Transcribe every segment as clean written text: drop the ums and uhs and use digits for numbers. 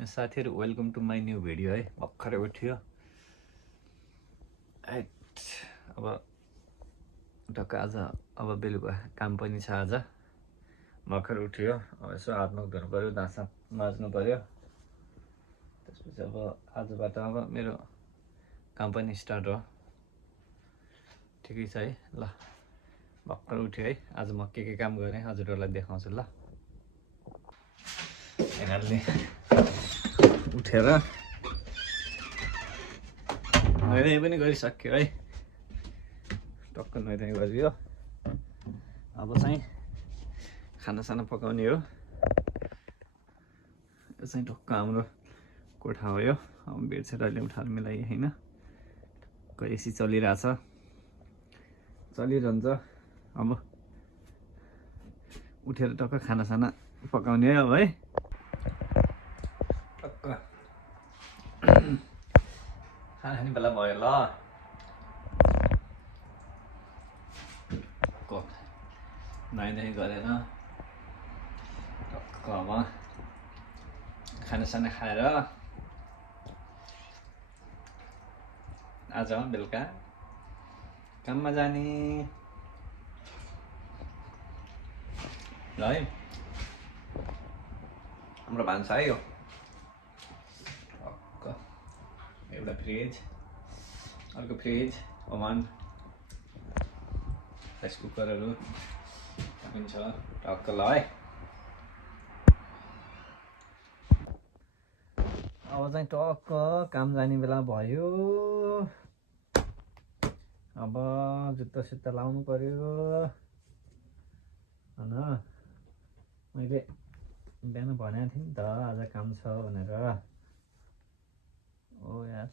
साथीहरु welcome to my new video है। भर्खरै उठ्यो अब टक्क आज अब बेलुका काम पनि छ। आज भर्खर उठ्यो, अब यसो हात मुख धुनु पर्यो, दाँत सात माझ्नु पर्यो। त्यसपछि अब आजबाट अब मेरो काम पनि स्टार्ट हो। ठिकै छ है। ल भर्खर उठ्यो है। आज म के काम गरेँ हजुरहरुलाई देखाउँछु। ल यिनीहरुले उठेर नुहाइ पनि गरिसक्यो है। टक्क नुहाइ गरियो। अब चाहिँ खानासाना पकाउने हो। यो चाहिँ टक्क हाम्रो कोठा हो। यो अब बेडसेट अहिले उठाएर मिलाइ हैन। एसी चलिरहेछ, चलिरहन्छ। अब उठेर टक्क खानासाना पकाउने हो है। टक्क खाना खाने बेला भयो। ल नुहाइ गरेर टक्क अब खानासाना खाएर आज बेलुका काममा जाने। ल है, हाम्रो भान्सा है यो। एउटा फ्रिज, अर्को फ्रिज, ओभन, राइस कुकरहरू पनि छ। टक्क ल है। अब चाहिँ टक्क काम जाने बेला भयो। अब जुत्ता सुत्ता लाउनु पर्यो हैन। मैले बिहान भनेको थिएँ नि त आज काम छ भनेर। ओ यार,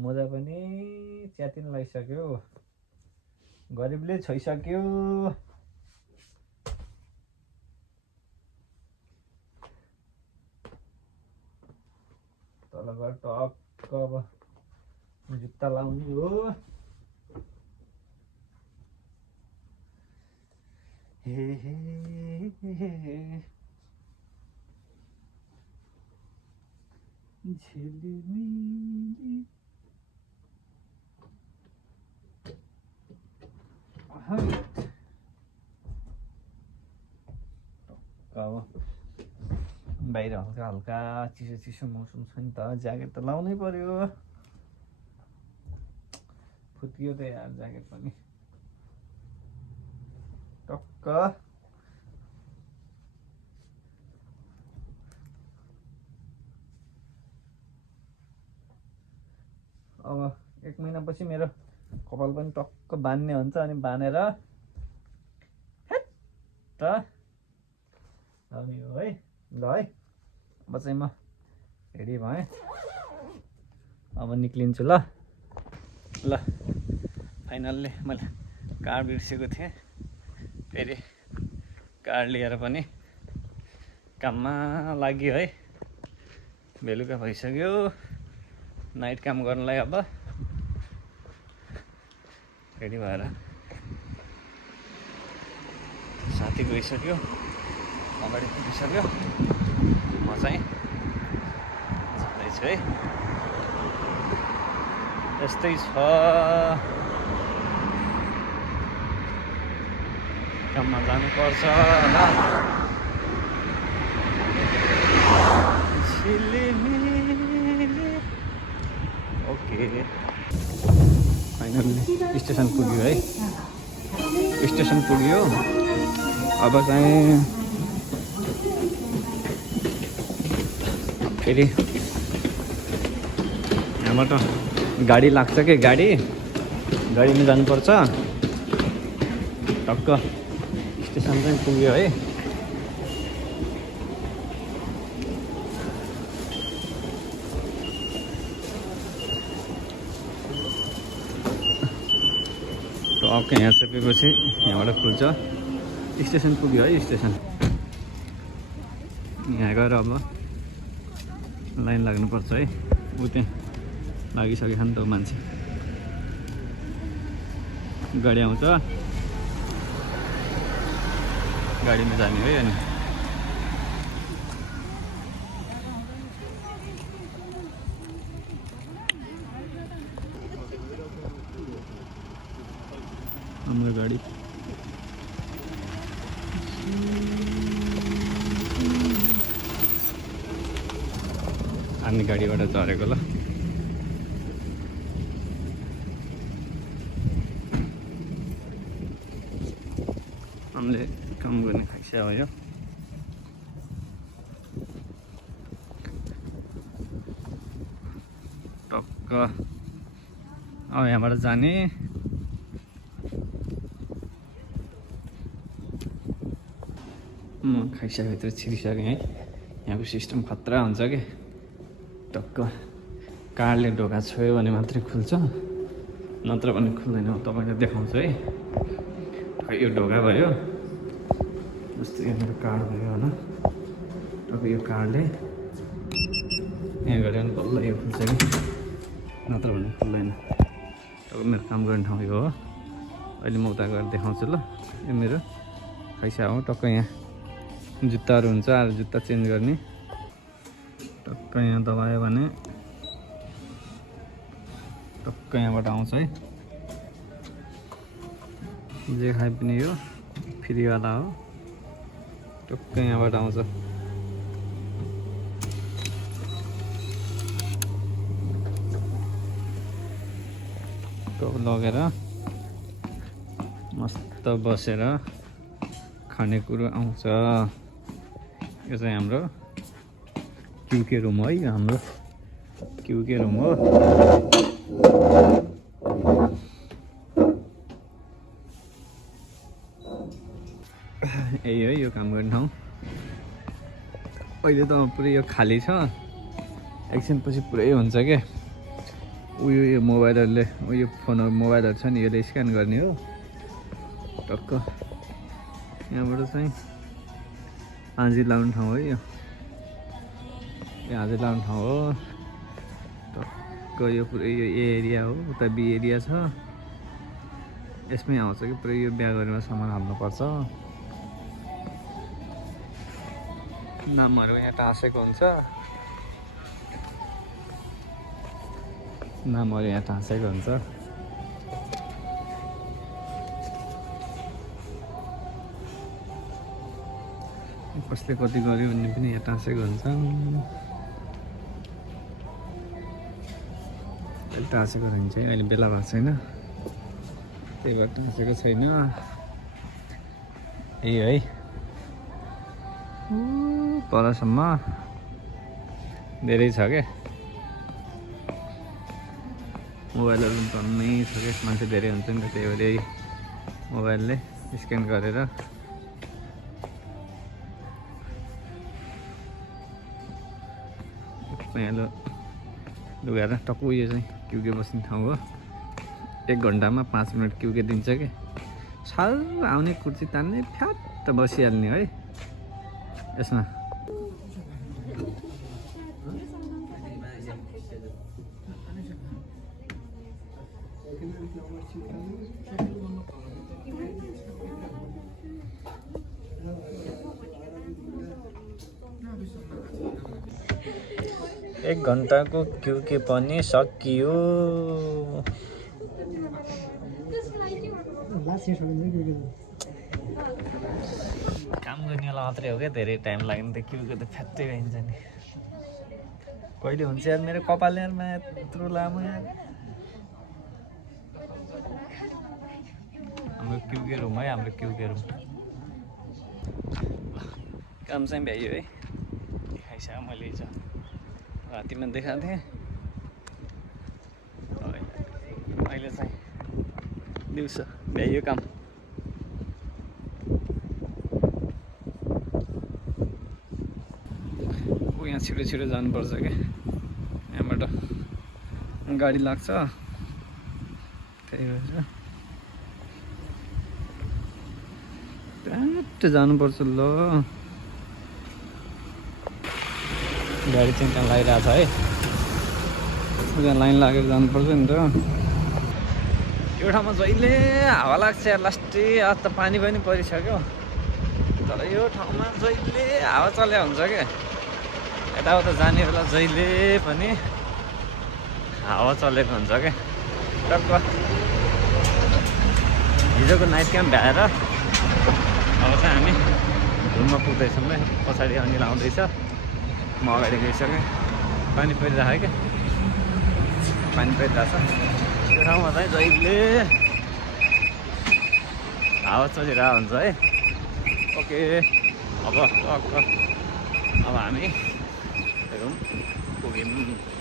मोजा पनि च्यातिन लागिसक्यो, गरिबले छोइसक्यो। तल गएर टक्क अब जुत्ता लाउनु हो। हे हे झिलिमिली अब बाहिर हल्का हल्का चिसो चिसो मौसम छ नि त। ज्याकेट त लाउनै पर्यो। फुत्कियो त यार ज्याकेट पनि। टक्क अब 1 महिनापछि मेरो कपाल पनि टक्क बान्ने हुन्छ। अनि बानेर त लाउने हो है। ल है, अब चाहिँ म रेडी भएँ। अब निक्लिन्छु। ल ल फाइनल्ली मैले कार बिर्सेको थिएँ। फेरि कार लिएर पनि काममा लाग्यो है। बेलुका भइसक्यो नाइट काम गर्नलाई। अब रेडी भएर साथी गइसक्यो, अगाडि पुगिसक्यो। म चाहिँ जाँदैछु है। यस्तै छ, काममा जानुपर्छ। ओके, फाइनल्ली स्टेसन पुग्यो है। स्टेसन पुग्यो। अब चाहिँ फेरि यहाँबाट गाडी लाग्छ कि गाडीमा जानुपर्छ। टक्क स्टेसन चाहिँ पुग्यो है। टक्क यहाँ चेपेपछि यहाँबाट खुल्छ। स्टेसन पुग्यो है। स्टेसन यहाँ गएर अब लाइन लाग्नुपर्छ है। ऊ त्यहाँ लागिसक्यो नि त मान्छे। गाडी आउँछ, गाडीमा जाने है। अनि हाम्रो गाडी हामी गाडीबाट झरेको ल हामीले काम गर्ने खाइसक्यो भयो टक्क अब यहाँबाट जाने म खाइसकेको भित्र छिरिसकेँ है यहाँको सिस्टम खतरा हुन्छ कि टक्क कार्डले ढोका छोयो भने मात्रै खुल्छ नत्र भने खुल्दैन म तपाईँलाई देखाउँछु है यो ढोका भयो जस्तो यो मेरो कार्ड भयो होइन टक्क यो कार्डले यहाँ गऱ्यो भने बल्ल यो खुल्छ कि नत्र भने खुल्दैन टक्क मेरो काम गर्ने ठाउँ यो हो अहिले म उता गएर देखाउँछु ल यो मेरो खाइसा हो टक्क यहाँ जुत्ताहरू हुन्छ अरू जुत्ता चेन्ज गर्ने टक्क यहाँ दबायो भने टक्क यहाँबाट आउँछ है जे खाए पनि यो फ्रीवाला हो टक्क यहाँबाट आउँछ लगेर मस्त बसेर खानेकुरो आउँछ यो चाहिँ हाम्रो क्युके रुम है हाम्रो क्युके रुम हो यही हो यो काम गर्ने ठाउँ अहिले त पुरै यो खाली छ एकछिनपछि पुरै हुन्छ क्या उयो यो मोबाइलहरूले उयो फोनहरू मोबाइलहरू छ नि यसले स्क्यान गर्ने हो टक्क यहाँबाट चाहिँ हाजिर लाउने ठाउँ है यो हाजिर लाउने ठाउँ हो टक्क यो पुरै यो ए एरिया हो उता बी एरिया छ यसमै आउँछ कि पुरै यो ब्यागहरूमा सामान हाल्नुपर्छ नामहरू यहाँ टाँसेको हुन्छ नामहरू यहाँ टाँसेको हुन्छ कसले कति गर्यो भन्ने पनि यहाँ टाँसेको हुन्छ अहिले टाँसेको रहन्छ अहिले बेला भएको छैन त्यही भएर टाँसेको छैन यही है तलसम्म धेरै छ क्या मोबाइलहरू टन्नै छ क्या मान्छे धेरै हुन्छ नि त त्यही भएर यही मोबाइलले स्क्यान गरेर पहेँलो लुगाएर टक्क उयो चाहिँ क्युके बस्ने ठाउँ हो 1 घन्टामा 5 मिनट क्युके दिन्छ कि छल आउने कुर्सी तान्ने फ्याट बसिहाल्ने है यसमा एक घन्टाको क्युके पनि सकियो काम गर्नेवाला मात्रै हो क्या धेरै टाइम लाग्ने त क्युके त फ्याट्टै गइन्छ नि कहिले हुन्छ यार मेरो कपाल यारमा यत्रो लामो यार हाम्रो क्युके रुम है हाम्रो क्युके रुम काम चाहिँ भ्याइयो है देखाइसक्यो मैले हिजो रातिमा देखाएको थिएँ अहिले चाहिँ दिउँसो भ्याइयो काम यहाँ छिटो छिटो जानुपर्छ क्या यहाँबाट गाडी लाग्छ त्यही भएर ट्याट जानुपर्छ ल गाडी चाहिँ त्यहाँ लागिरहेको छ है त्यहाँ लाइन लागेर जानुपर्छ नि त यो ठाउँमा जहिले हावा लाग्छ यार लास्टै आज त पानी पनि परिसक्यो तर यो ठाउँमा जहिले हावा चल्या हुन्छ क्या यताउता जाने बेला जहिले पनि हावा चलेको हुन्छ क्या टक्क हिजोको नाइट क्याम्प भ्याएर अब चाहिँ हामी घुममा पुग्दैछौँ है। पछाडि अनिल आउँदैछ, म अगाडि गइसकेँ। पानी परिरहेको क्या, पानी परिरहेको छ त्यो ठाउँमा चाहिँ जहिले हावा चलिरहेको हुन्छ है। ओके, अब हामी रुम पुग्यौँ।